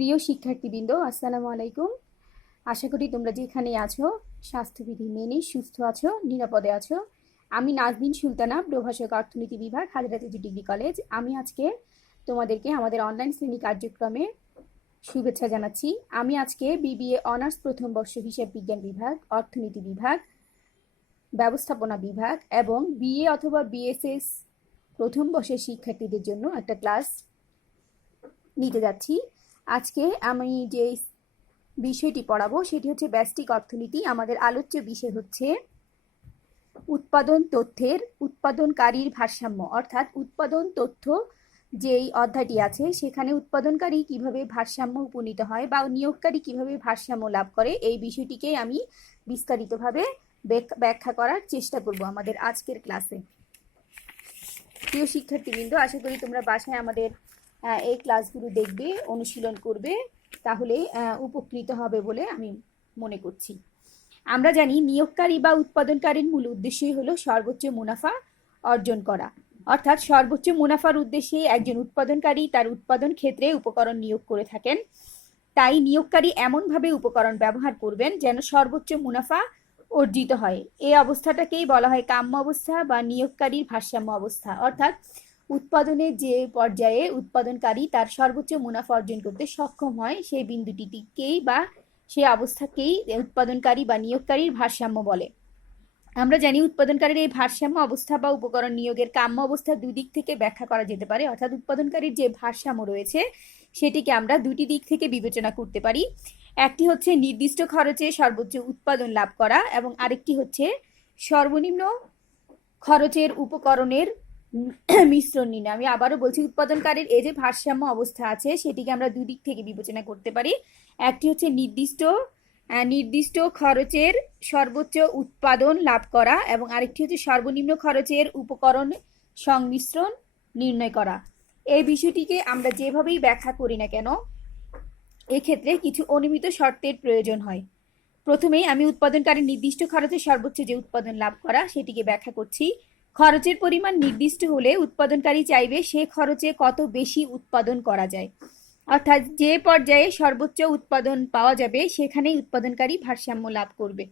প্রিয় শিক্ষার্থীবৃন্দ, আসসালামু আলাইকুম। আশা করি তোমরা যেখানে আছো স্বাস্থ্যবিধি মেনে সুস্থ আছো, নিরাপদে আছো। আমি নাজনীন সুলতানা, প্রভাষক, অর্থনীতি বিভাগ, হাজরাত ডিগ্রি কলেজ। আমি আজকে তোমাদেরকে আমাদের অনলাইন শ্রেণী কার্যক্রমে শুভেচ্ছা জানাচ্ছি। আমি আজকে বিবিএ অনার্স প্রথম বর্ষ হিসাব বিজ্ঞান বিভাগ, অর্থনীতি বিভাগ, ব্যবস্থাপনা বিভাগ এবং বিএ অথবা বিএসএস প্রথম বর্ষের শিক্ষার্থীদের জন্য একটা ক্লাস নিতে যাচ্ছি। আজকে আমি যে বিষয়টি পড়াবো সেটি হচ্ছে ব্যষ্টিক অর্থনীতি। আমাদের আলোচ্য বিষয় হচ্ছে উৎপাদন তথ্যের উৎপাদনকারীর ভারসাম্য, অর্থাৎ উৎপাদন তথ্য যেই অধ্যায়টি আছে সেখানে উৎপাদনকারী কিভাবে ভারসাম্য উপনীত হয় বা নিয়োগকারী কিভাবে ভারসাম্য লাভ করে, এই বিষয়টিকে আমি বিস্তারিতভাবে ব্যাখ্যা করার চেষ্টা করব আমাদের আজকের ক্লাসে। প্রিয় শিক্ষার্থীবৃন্দ, আশা করি তোমরা বাসায় আমাদের এই ক্লাসগুলো দেখবে, অনুশীলন করবে, তাহলে উপকৃত হবে বলে আমি মনে করছি। আমরা জানি নিয়োগকারী বা উৎপাদনকারীর মূল উদ্দেশ্যই হলো সর্বোচ্চ মুনাফা অর্জন করা, অর্থাৎ সর্বোচ্চ মুনাফার উদ্দেশ্যে একজন উৎপাদনকারী তার উৎপাদন ক্ষেত্রে উপকরণ নিয়োগ করে থাকেন। তাই নিয়োগকারী এমনভাবে উপকরণ ব্যবহার করবেন যেন সর্বোচ্চ মুনাফা অর্জিত হয়। এই অবস্থাটাকেই বলা হয় কাম্য অবস্থা বা নিয়োগকারীর ভারসাম্য অবস্থা, অর্থাৎ উৎপাদনের যে পর্যায়ে উৎপাদনকারী তার সর্বোচ্চ মুনাফা অর্জন করতে সক্ষম হয় সেই বিন্দুটিকেই বা সেই অবস্থাকেই উৎপাদনকারী বা নিয়োগকারীর ভারসাম্য বলে। আমরা জানি উৎপাদনকারীর এই ভারসাম্য অবস্থা বা উপকরণ নিয়োগের কাম্য অবস্থা দুই দিক থেকে ব্যাখ্যা করা যেতে পারে, অর্থাৎ উৎপাদনকারীর যে ভারসাম্য রয়েছে সেটিকে আমরা দুটি দিক থেকে বিবেচনা করতে পারি। একটি হচ্ছে নির্দিষ্ট খরচে সর্বোচ্চ উৎপাদন লাভ করা এবং আরেকটি হচ্ছে সর্বনিম্ন খরচের উপকরণের মিশ্রণ নির্ণয়। আমি আবারও বলছি, উৎপাদনকারীর এই যে ভারসাম্য অবস্থা আছে সেটিকে আমরা দুই দিক থেকে বিবেচনা করতে পারি। একটি হচ্ছে নির্দিষ্ট খরচের সর্বোচ্চ উৎপাদন লাভ করা এবং আরেকটি হচ্ছে সর্বনিম্ন খরচের উপকরণ সংমিশ্রণ নির্ণয় করা। এই বিষয়টিকে আমরা যেভাবেই ব্যাখ্যা করি না কেন এক্ষেত্রে কিছু অনুমিত শর্তের প্রয়োজন হয়। প্রথমেই আমি উৎপাদনকারী নির্দিষ্ট খরচে সর্বোচ্চ যে উৎপাদন লাভ করা সেটিকে ব্যাখ্যা করছি। খরচের পরিমাণ নির্দিষ্ট হলে উৎপাদনকারী চাইবে সে খরচে কত বেশি উৎপাদন করা যায়, অর্থাৎ যে পর্যায়ে সর্বোচ্চ উৎপাদন পাওয়া যাবে সেখানেই উৎপাদনকারী ভারসাম্য লাভ করবে।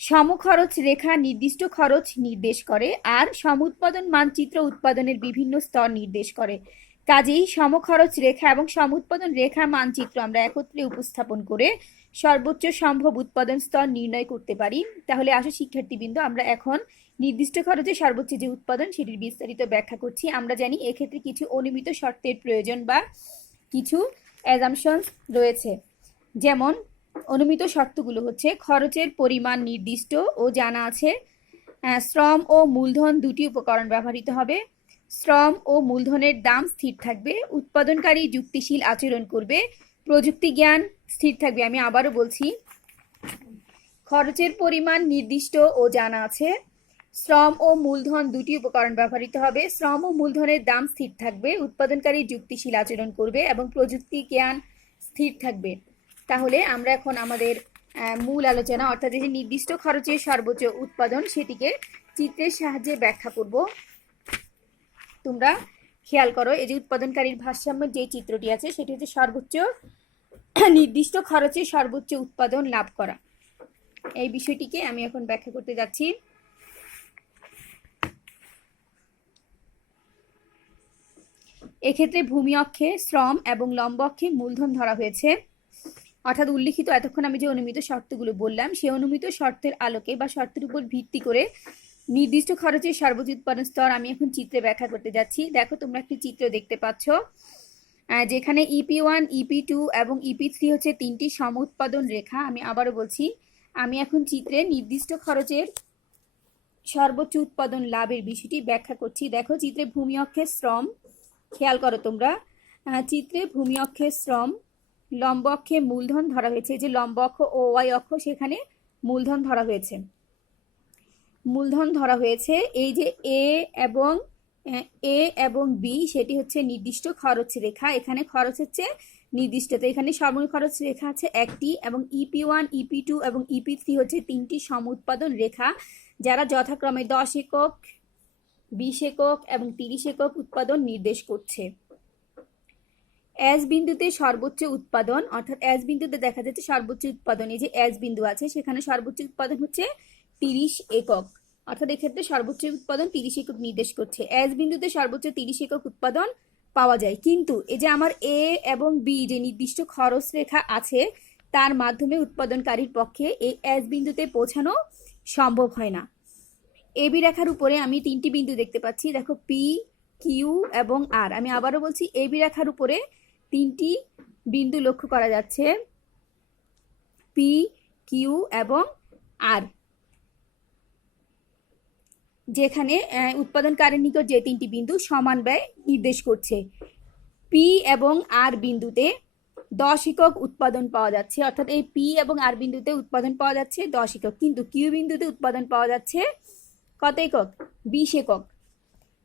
সমখরচ রেখা নির্দিষ্ট খরচ নির্দেশ করে আর সমউৎপাদন মানচিত্র উৎপাদনের বিভিন্ন স্তর নির্দেশ করে। কাজেই সমখরচ রেখা এবং সমউৎপাদন রেখা মানচিত্র আমরা একত্রে উপস্থাপন করে সর্বোচ্চ সম্ভব উৎপাদন স্তর নির্ণয় করতে পারি। তাহলে আসো শিক্ষার্থীবৃন্দ, আমরা এখন নির্দিষ্ট খরচে সর্বোচ্চ যে উৎপাদন সেটির বিস্তারিত ব্যাখ্যা করছি। আমরা জানি এক্ষেত্রে কিছু অনুমিত শর্তের প্রয়োজন বা কিছু অ্যাজাম্পশনস রয়েছে। যেমন অনুমিত শর্তগুলো হচ্ছে খরচের পরিমাণ নির্দিষ্ট ও জানা আছে, শ্রম ও মূলধন দুটি উপকরণ ব্যবহৃত হবে, শ্রম ও মূলধনের দাম স্থির থাকবে, উৎপাদনকারী যুক্তিশীল আচরণ করবে, প্রযুক্তি জ্ঞান স্থির থাকবে। আমি আবারও বলছি, খরচের পরিমাণ নির্দিষ্ট ও জানা আছে, শ্রম ও মূলধন দুটি উপকরণ ব্যবহৃত হবে, শ্রম ও মূলধনের দাম স্থির থাকবে, উৎপাদনকারী যুক্তিশীল আচরণ করবে এবং প্রযুক্তি জ্ঞান স্থির থাকবে। তাহলে আমরা এখন আমাদের মূল আলোচনা, অর্থাৎ যে নির্দিষ্ট খরচের সর্বোচ্চ উৎপাদন সেটিকে চিত্রের সাহায্যে ব্যাখ্যা করব। তোমরা খেয়াল করো, এই যে উৎপাদনকারীর ভারসাম্যের যে চিত্রটি আছে সেটি হচ্ছে সর্বোচ্চ নির্দিষ্ট খরচে সর্বোচ্চ উৎপাদন লাভ করা। এই বিষয়টিকে আমি এখন ব্যাখ্যা করতে যাচ্ছি। এক্ষেত্রে ভূমি অক্ষে শ্রম এবং লম্ব অক্ষে মূলধন ধরা হয়েছে, অর্থাৎ উল্লিখিত এতক্ষণ আমি যে অনুমিত শর্তগুলো বললাম সেই অনুমিত শর্তের আলোকে বা শর্তের উপর ভিত্তি করে নির্দিষ্ট খরচের সর্বোচ্চ উৎপাদন স্তর আমি এখন চিত্রে ব্যাখ্যা করতে যাচ্ছি। দেখো, তোমরা একটি চিত্র দেখতে পাচ্ছ যেখানে EP1, EP2 এবং EP3 হচ্ছে তিনটি সমউৎপাদন রেখা। আমি আবারও বলছি, আমি এখন চিত্রে নির্দিষ্ট খরচের সর্বোচ্চ উৎপাদন লাভের বিষয়টি ব্যাখ্যা করছি। দেখো, চিত্রে ভূমি অক্ষে শ্রম, খেয়াল করো তোমরা, চিত্রে ভূমি অক্ষে শ্রম, লম্ব অক্ষে মূলধন ধরা হয়েছে। যে লম্ব অক্ষ ও ওয়াই অক্ষ সেখানে মূলধন ধরা হয়েছে। এই যে এ এবং বি সেটি হচ্ছে নির্দিষ্ট খরচ রেখা। এখানে খরচ হচ্ছে নির্দিষ্ট, তো এখানে সর্বনিম্ন খরচ রেখা আছে একটি এবং EP1, EP2 এবং EP3 হচ্ছে তিনটি সমউৎপাদন রেখা, যারা যথাক্রমে 10 একক, 20 একক এবং 30 একক উৎপাদন নির্দেশ করছে। এস বিন্দুতে সর্বোচ্চ উৎপাদন, অর্থাৎ এস বিন্দুতে দেখা যাচ্ছে সর্বোচ্চ উৎপাদন, এই যে এস বিন্দু আছে সেখানে সর্বোচ্চ উৎপাদন হচ্ছে 30 একক, অর্থাৎ এক্ষেত্রে সর্বোচ্চ উৎপাদন 30 একক নির্দেশ করছে। এস বিন্দুতে সর্বোচ্চ 30 একক উৎপাদন পাওয়া যায়, কিন্তু এই যে আমার এ এবং বি যে নির্দিষ্ট খরচ রেখা আছে তার মাধ্যমে উৎপাদনকারীর পক্ষে এই এস বিন্দুতে পৌঁছানো সম্ভব হয় না। এবি রেখার উপরে আমি 3টি বিন্দু দেখতে পাচ্ছি, দেখো পি, কিউ এবং আর। আমি আবারও বলছি, এবি রেখার উপরে 3টি বিন্দু লক্ষ্য করা যাচ্ছে, পি, কিউ এবং আর, যেখানে উৎপাদনকারীর নিকট যে 3টি বিন্দু সমান ব্যয় নির্দেশ করছে। পি এবং আর বিন্দুতে 10 একক উৎপাদন পাওয়া যাচ্ছে, অর্থাৎ এই পি এবং আর বিন্দুতে উৎপাদন পাওয়া যাচ্ছে 10 একক, কিন্তু কিউ বিন্দুতে উৎপাদন পাওয়া যাচ্ছে কত একক? 20 একক।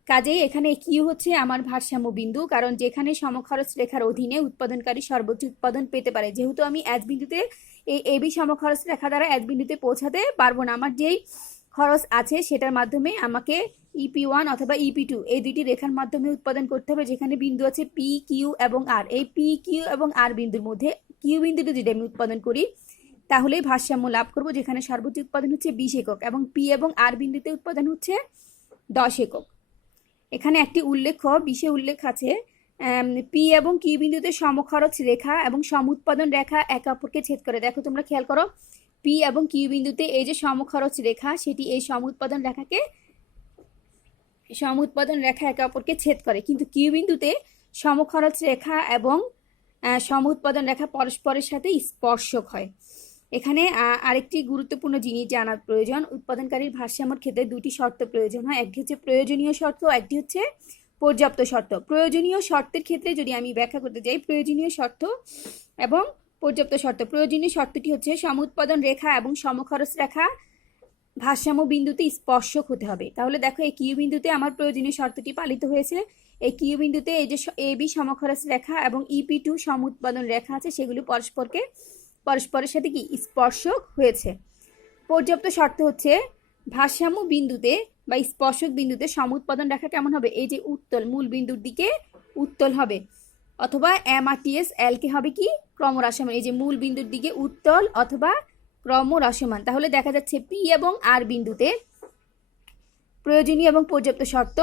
কাজেই এখানে কিউ হচ্ছে আমার ভারসাম্য বিন্দু, কারণ যেখানে সমখরচ রেখার অধীনে উৎপাদনকারী সর্বোচ্চ উৎপাদন পেতে পারে। যেহেতু আমি এস বিন্দুতে এই এবি সমখরচ রেখা দ্বারা এস বিন্দুতে পৌঁছাতে পারবো না, আমার যেই খরচ আছে সেটার মাধ্যমে আমাকে EP1 অথবা EP2 এই দুইটি রেখার মাধ্যমে উৎপাদন করতে হবে, যেখানে বিন্দু আছে পি, কিউ এবং আর। এই পি, কিউ এবং আর বিন্দুর মধ্যে কিউ বিন্দুতে যদি আমি উৎপাদন করি তাহলেই ভারসাম্য লাভ করব, যেখানে সর্বোচ্চ উৎপাদন হচ্ছে 20 একক এবং পি এবং আর বিন্দুতে উৎপাদন হচ্ছে 10 একক। এখানে একটি বিশেষ উল্লেখ আছে, পি এবং কিউ বিন্দুতে সমখরচ রেখা এবং সমউৎপাদন রেখা একে অপরকে ছেদ করে। দেখো তোমরা খেয়াল করো, পি এবং কিউ বিন্দুতে এই যে সমখরচ রেখা সেটি এই সমউৎপাদন রেখা একে অপরকে ছেদ করে, কিন্তু কিউ বিন্দুতে সমখরচ রেখা এবং সমউৎপাদন রেখা পরস্পরের সাথে স্পর্শক হয়। এখানে আরেকটি গুরুত্বপূর্ণ জিনিস জানার প্রয়োজন, উৎপাদনকারীর ভারসাম্যের ক্ষেত্রে দুটি শর্ত প্রয়োজন হয়, একটি হচ্ছে প্রয়োজনীয় শর্ত, একটি হচ্ছে পর্যাপ্ত শর্ত। প্রয়োজনীয় শর্তের ক্ষেত্রে যদি আমি ব্যাখ্যা করতে যাই, প্রয়োজনীয় শর্ত এবং পর্যাপ্ত শর্ত। প্রয়োজনীয় শর্তটি হচ্ছে সমউৎপাদন রেখা এবং সমখরচ রেখা ভারসাম্য বিন্দুতে স্পর্শক হতে হবে। তাহলে দেখো এই কিউ বিন্দুতে আমার প্রয়োজনীয় শর্তটি পালিত হয়েছে। এই কিউ বিন্দুতে এই যে এবি সমখরচ রেখা এবং EP2 সমউৎপাদন রেখা আছে সেগুলি পরস্পরের সাথে কি স্পর্শক হয়েছে। পর্যাপ্ত শর্ত হচ্ছে ভারসাম্য বিন্দুতে বা স্পর্শক বিন্দুতে সমউৎপাদন রেখা কেমন হবে? এই যে উত্তল, মূল বিন্দুর দিকে উত্তল হবে, অথবা MRTS L কে হবে কি ক্রমহ্রাসমান। এই যে মূল বিন্দুর দিকে উত্তল অথবা ক্রমহ্রাসমান। তাহলে দেখা যাচ্ছে পি এবং আর বিন্দুতে প্রয়োজনীয় এবং পর্যাপ্ত শর্ত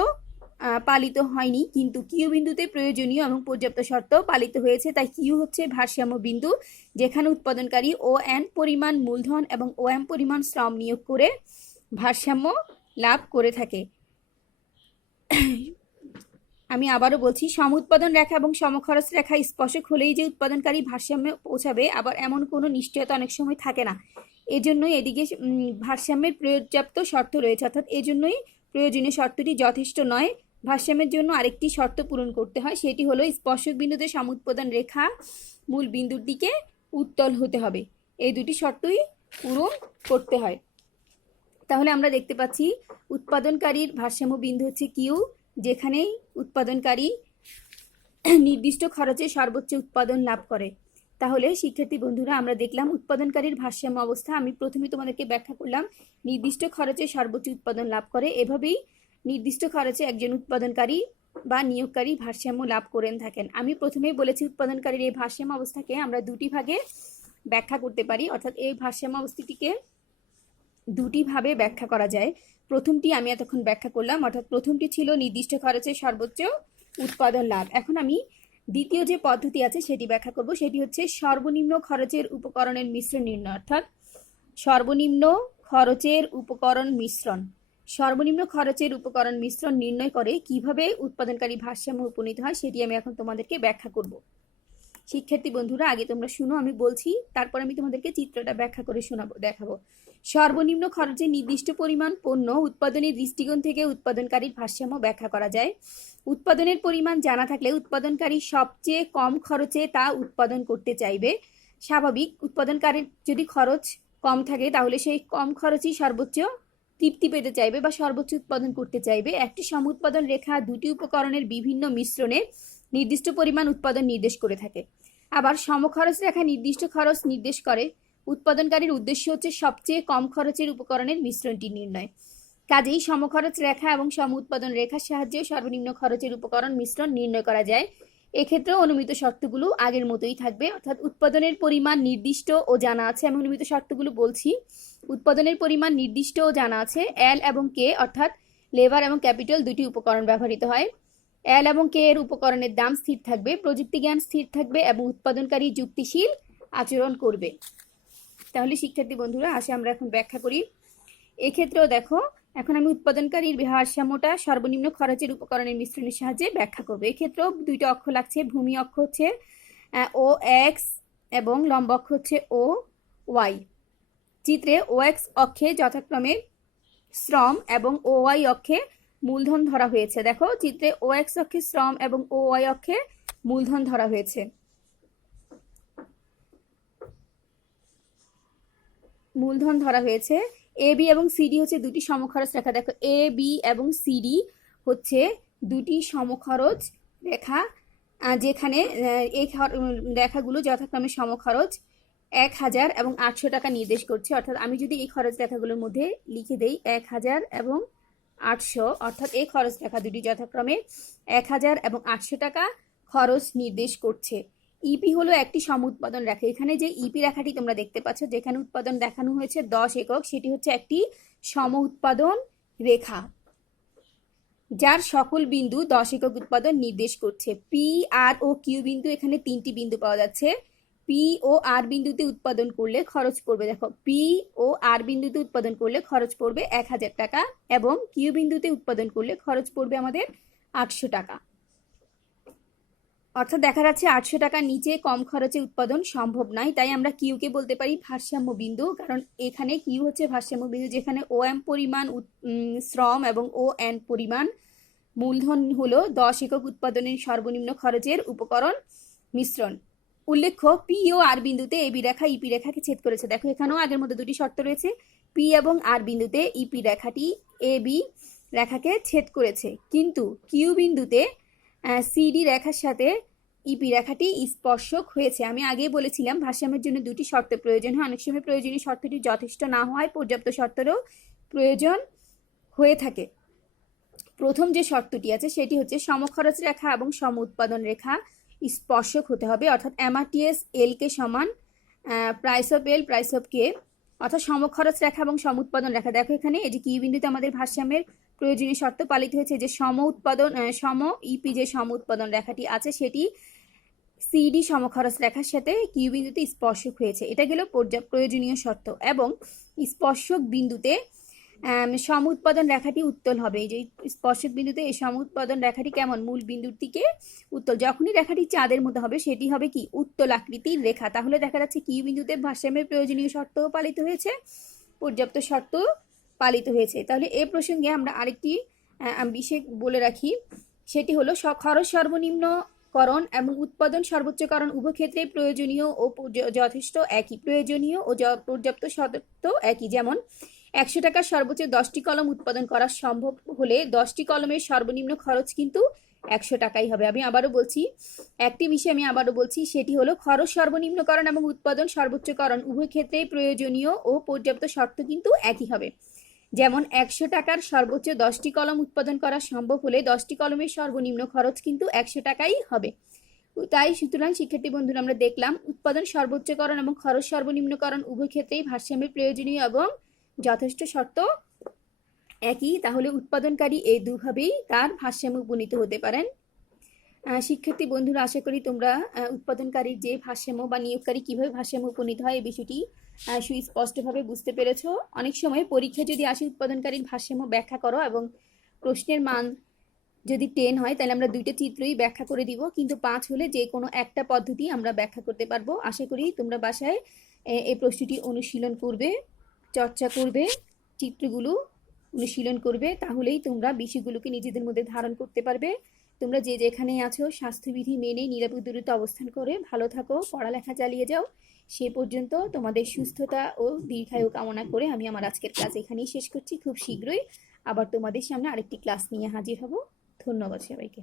পালিত হয়নি, কিন্তু কিউ বিন্দুতে প্রয়োজনীয় এবং পর্যাপ্ত শর্ত পালিত হয়েছে। তাই কিউ হচ্ছে ভারসাম্য বিন্দু, যেখানে উৎপাদনকারী ON পরিমাণ মূলধন এবং OM পরিমাণ শ্রম নিয়োগ করে ভারসাম্য লাভ করে থাকে। আমি আবারও বলছি, সমউৎপাদন রেখা এবং সমখরচ রেখা স্পর্শক হলেই যে উৎপাদনকারী ভারসাম্যে পৌঁছাবে, আবার এমন কোনো নিশ্চয়তা অনেক সময় থাকে না। এজন্যই এদিকে ভারসাম্যের পর্যাপ্ত শর্ত রয়েছে, অর্থাৎ এজন্যই প্রয়োজনীয় শর্তটি যথেষ্ট নয়। ভারসাম্যের জন্য আরেকটি শর্ত পূরণ করতে হয়, সেটি হলো স্পর্শক বিন্দুতে সমউৎপাদন রেখা মূল বিন্দুর দিকে উত্তল হতে হবে। এই দুটি শর্তই পূরণ করতে হয়। তাহলে আমরা দেখতে পাচ্ছি উৎপাদনকারীর ভারসাম্য বিন্দু হচ্ছে কিউ, যেখানেই উৎপাদনকারী নির্দিষ্ট খরচে সর্বোচ্চ উৎপাদন লাভ করে। তাহলে শিক্ষার্থী বন্ধুরা, আমরা দেখলাম উৎপাদনকারীর ভারসাম্য অবস্থা। আমি প্রথমে তোমাদেরকে ব্যাখ্যা করলাম, নির্দিষ্ট খরচে সর্বোচ্চ উৎপাদন লাভ করে। এভাবেই নির্দিষ্ট খরচে একজন উৎপাদনকারী বা নিয়োগকারী ভারসাম্য লাভ করে থাকেন। আমি প্রথমেই বলেছি উৎপাদনকারীর এই ভারসাম্য অবস্থাকে আমরা দুটি ভাগে ব্যাখ্যা করতে পারি, অর্থাৎ এই ভারসাম্য অবস্থাটিকে দুটি ভাবে ব্যাখ্যা করা যায়। প্রথমটি আমি এতক্ষণ ব্যাখ্যা করলাম, অর্থাৎ প্রথমটি ছিল নির্দিষ্ট খরচে সর্বোচ্চ উৎপাদন লাভ। এখন আমি দ্বিতীয় যে পদ্ধতি আছে সেটি ব্যাখ্যা করব, সেটি হচ্ছে সর্বনিম্ন খরচের উপকরণের মিশ্রণ নির্ণয়, অর্থাৎ সর্বনিম্ন খরচের উপকরণ মিশ্রণ। সর্বনিম্ন খরচের উপকরণ মিশ্রণ নির্ণয় করে কিভাবে উৎপাদনকারী ভারসাম্য উপনীত হয় সেটি আমি এখন তোমাদেরকে ব্যাখ্যা করব। শিক্ষার্থী বন্ধুরা, আগে তোমরা শুনো, আমি বলছি, তারপর আমি তোমাদেরকে চিত্রটা ব্যাখ্যা করে দেখাবো। সর্বনিম্ন খরচে নির্দিষ্ট পরিমাণ পণ্য উৎপাদনের দৃষ্টিকোণ থেকে উৎপাদনকারীর ভারসাম্য ব্যাখ্যা করা যায়। উৎপাদনের পরিমাণ জানা থাকলে উৎপাদনকারী সবচেয়ে কম খরচে তা উৎপাদন করতে চাইবে। স্বাভাবিক, উৎপাদনকারীর যদি খরচ কম থাকে তাহলে সেই কম খরচই সর্বোচ্চ তৃপ্তি পেতে চাইবে বা সর্বোচ্চ উৎপাদন করতে চাইবে। একটি সমউৎপাদন রেখা দুটি উপকরণের বিভিন্ন মিশ্রণে নির্দিষ্ট পরিমাণ উৎপাদন নির্দেশ করে থাকে। আবার সমখরচ রেখা নির্দিষ্ট খরচ নির্দেশ করে। উৎপাদনকারীর উদ্দেশ্য হচ্ছে সবচেয়ে কম খরচের উপকরণের মিশ্রণটি নির্ণয়। কাজেই সমখরচ রেখা এবং সমউৎপাদন রেখার সাহায্যে সর্বনিম্ন খরচের উপকরণ মিশ্রণ নির্ণয় করা যায়। এক্ষেত্রে অনুমিত শর্তগুলো আগের মতোই থাকবে, অর্থাৎ উৎপাদনের পরিমাণ নির্দিষ্ট ও জানা আছে। আমি অনুমিত শর্তগুলো বলছি। উৎপাদনের পরিমাণ নির্দিষ্ট ও জানা আছে। এল এবং কে অর্থাৎ লেবার এবং ক্যাপিটাল দুটি উপকরণ ব্যবহৃত হয়। এল এবং কে এর উপকরণের দাম স্থির থাকবে, প্রযুক্তি জ্ঞান স্থির থাকবে এবং উৎপাদনকারী যুক্তিশীল আচরণ করবে। তাহলে শিক্ষার্থী বন্ধুরা আসে আমরা এখন ব্যাখ্যা করি। এক্ষেত্রেও দেখো, এখন আমি উৎপাদনকারীর ভারসাম্যটা সর্বনিম্ন খরচের উপকরণের মিশ্রণের সাহায্যে ব্যাখ্যা করবো। এক্ষেত্রেও দুইটা অক্ষ লাগছে, ভূমি অক্ষ হচ্ছে ও এক্স এবং লম্ব অক্ষ হচ্ছে ও ওয়াই। চিত্রে ও এক্স অক্ষে যথাক্রমে শ্রম এবং ও ওয়াই অক্ষে মূলধন ধরা হয়েছে। দেখো চিত্রে ও এক্স অক্ষে শ্রম এবং ও ওয়াই অক্ষে মূলধন ধরা হয়েছে। মূলধন ধরা হয়েছে। এ বি এবং সিডি হচ্ছে দুটি সমখরচ রেখা। দেখো এ বি এবং সিডি হচ্ছে দুটি সমখরচ রেখা, যেখানে এই রেখাগুলো যথাক্রমে সমখরচ 1000 এবং 800 টাকা নির্দেশ করছে। অর্থাৎ আমি যদি এই খরচ রেখাগুলোর মধ্যে লিখে দেই 1000 এবং 800, অর্থাৎ এই খরচ রেখা দুটি যথাক্রমে 1000 এবং 800 টাকা খরচ নির্দেশ করছে। ইপি হলো একটি সম উৎপাদন রেখা। এখানে যে ইপি রেখাটি তোমরা দেখতে পাচ্ছ, যেখানে উৎপাদন দেখানো হয়েছে 10 একক, সেটি হচ্ছে একটি সম উৎপাদন রেখা, যার সকল বিন্দু 10 একক উৎপাদন নির্দেশ করছে। পি, আর ও কিউ বিন্দু, এখানে তিনটি বিন্দু পাওয়া যাচ্ছে। পি ও আর বিন্দুতে উৎপাদন করলে খরচ পড়বে, দেখো পি ও আর বিন্দুতে উৎপাদন করলে খরচ পড়বে 1000 টাকা এবং কিউ বিন্দুতে উৎপাদন করলে খরচ পড়বে আমাদের 800 টাকা। অর্থাৎ দেখা যাচ্ছে 800 টাকার নিচে কম খরচে উৎপাদন সম্ভব নয়। তাই আমরা কিউকে বলতে পারি ভারসাম্য বিন্দু, কারণ এখানে কিউ হচ্ছে ভারসাম্য বিন্দু, যেখানে ও এম পরিমাণ শ্রম এবং ও এন পরিমাণ মূলধন হলো 10 একক উৎপাদনের সর্বনিম্ন খরচের উপকরণ মিশ্রণ। উল্লেখ্য, পি ও আর বিন্দুতে এবি রেখা ইপি রেখাকে ছেদ করেছে। দেখো এখানেও আগের মধ্যে দুটি শর্ত রয়েছে। পি এবং আর বিন্দুতে ইপি রেখাটি এবি রেখাকে ছেদ করেছে, কিন্তু কিউ বিন্দুতে সিডি রেখার সাথে ইপি রেখাটি স্পর্শক হয়েছে। আমি আগেই বলেছিলাম ভারসাম্যের জন্য দুটি শর্ত প্রয়োজন হয়। অনেক সময় প্রয়োজনীয় শর্তটি যথেষ্ট না হওয়ায় পর্যাপ্ত শর্তেরও প্রয়োজন হয়ে থাকে। প্রথম যে শর্তটি আছে সেটি হচ্ছে সমখরচ রেখা এবং সম উৎপাদন রেখা স্পর্শক হতে হবে, অর্থাৎ এমআরটিএস এল কে সমান price of L price of K, অর্থাৎ সমখরচ রেখা এবং সম উৎপাদন রেখা। দেখো এখানে এই যে কিউ বিন্দুতে আমাদের ভারসাম্যের প্রয়োজনীয় শর্ত পালিত হয়েছে, যে সম ইপি যে সম উৎপাদন রেখাটি আছে সেটি সিডি সমখরচ রেখার সাথে কিউ বিন্দুতে স্পর্শক হয়েছে। এটা গেল প্রয়োজনীয় শর্ত। এবং স্পর্শক বিন্দুতে সম উৎপাদন রেখাটি উত্তল হবে। এই যে স্পর্শক বিন্দুতে এই সম উৎপাদন রেখাটি কেমন, মূল বিন্দুর দিকে উত্তল। যখনই রেখাটি চাঁদের মতো হবে সেটি হবে কি উত্তল আকৃতির রেখা। তাহলে দেখা যাচ্ছে কিউ বিন্দুতে ভারসাম্যের প্রয়োজনীয় শর্ত পালিত হয়েছে, পর্যাপ্ত শর্ত পালিত হয়েছে। তাহলে এই প্রসঙ্গে আমরা আরেকটি বিষয় বলে রাখি, সেটি হলো খরচ সর্বনিম্নকরণ এবং উৎপাদন সর্বোচ্চকরণ উভয় ক্ষেত্রে প্রয়োজনীয় ও যথেষ্ট একই। প্রয়োজনীয় ও পর্যাপ্ত শর্ত একই। যেমন 100 টাকার সর্বোচ্চ 10টি কলম উৎপাদন করা সম্ভব হলে 10টি কলমের সর্বনিম্ন খরচ কিন্তু 100 টাকাই হবে। আমি আবারও বলছি, একটি বিষয় আমি আবারও বলছি, সেটি হলো খরচ সর্বনিম্নকরণ এবং উৎপাদন সর্বোচ্চকরণ উভয় ক্ষেত্রে প্রয়োজনীয় ও পর্যাপ্ত শর্ত কিন্তু একই হবে। যেমন 100 টাকার সর্বোচ্চ 10টি কলম উৎপাদন করা সম্ভব হলে 10টি কলমের সর্বনিম্ন খরচ কিন্তু 100 টাকাই হবে। তাই সুতরাং শিক্ষার্থী বন্ধুরা আমরা দেখলাম উৎপাদন সর্বোচ্চকরণ এবং খরচ সর্বনিম্নকরণ উভয় ক্ষেত্রেই ভারসাম্যের প্রয়োজনীয় এবং যথেষ্ট শর্ত একই। তাহলে উৎপাদনকারী এই দুভাবেই তার ভারসাম্য উপনীত হতে পারেন। শিক্ষার্থী বন্ধুরা আশা করি তোমরা উৎপাদনকারীর যে ভারসাম্য বা নিয়োগকারী কিভাবে ভারসাম্য উপনীত হয় এই বিষয়টি সুস্পষ্টভাবে বুঝতে পেরেছো। অনেক সময় পরীক্ষা যদি আসে উৎপাদনকারীর ভারসাম্য ব্যাখ্যা করো এবং প্রশ্নের মান যদি 10 হয় তাহলে আমরা দুইটা চিত্রই ব্যাখ্যা করে দিব, কিন্তু 5 হলে যে কোনো একটা পদ্ধতি আমরা ব্যাখ্যা করতে পারবো। আশা করি তোমরা বাসায় এই প্রশ্নটি অনুশীলন করবে, চর্চা করবে, চিত্রগুলো অনুশীলন করবে, তাহলেই তোমরা বিষয়গুলোকে নিজেদের মধ্যে ধারণ করতে পারবে। তোমরা যে যেখানে আছো স্বাস্থ্যবিধি মেনে নিরাপদ দূরত্ব অবস্থান করে ভালো থাকো, পড়ালেখা চালিয়ে যাও। সে পর্যন্ত তোমাদের সুস্থতা ও দীর্ঘায়ু কামনা করে আমি আমার আজকের ক্লাস এখানেই শেষ করছি। খুব শীঘ্রই আবার তোমাদের সামনে আরেকটি ক্লাস নিয়ে হাজির হব। ধন্যবাদ সবাইকে।